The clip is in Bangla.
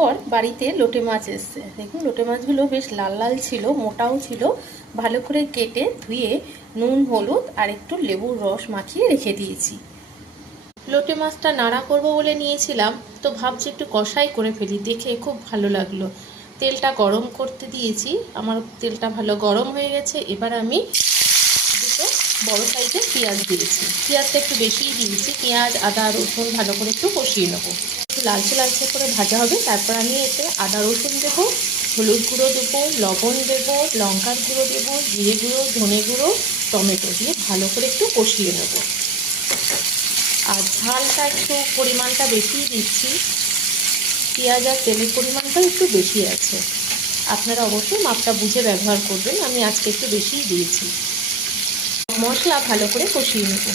পর বাড়িতে লোটে মাছ এসছে। দেখুন লোটে মাছগুলো বেশ লাল লাল ছিল, মোটাও ছিল। ভালো করে কেটে ধুয়ে নুন হলুদ আর একটু লেবুর রস মাখিয়ে রেখে দিয়েছি। লোটে মাছটা নাড়া করব বলে নিয়েছিলাম, তো ভাবছি একটু কষাই করে ফেলি, দেখে খুব ভালো লাগলো। তেলটা গরম করতে দিয়েছি, আমার তেলটা ভালো গরম হয়ে গেছে। এবার আমি দুটো বড় সাইজের পেঁয়াজ দিয়েছি, পেঁয়াজটা একটু বেশিই দিয়েছি। পেঁয়াজ আদা রসুন ভালো করে একটু কষিয়ে নেবো, একটু লালচে লালচে করে ভাজা হবে। তারপর আমি এতে আদা রসুন দেবো, হলুদ গুঁড়ো দেবো, লবণ দেবো, লঙ্কার গুঁড়ো দেবো, জিরে গুঁড়ো, ধনে গুঁড়ো, টমেটো দিয়ে ভালো করে একটু কষিয়ে নেবো। আর ঝালটা একটু পরিমাণটা বেশিই দিচ্ছি, পেঁয়াজ আর তেলের পরিমাণটাও একটু বেশি আছে। আপনারা অবশ্যই মাপটা বুঝে ব্যবহার করবেন, আমি আজকে একটু বেশিই দিয়েছি। মশলা ভালো করে কষিয়ে নেব।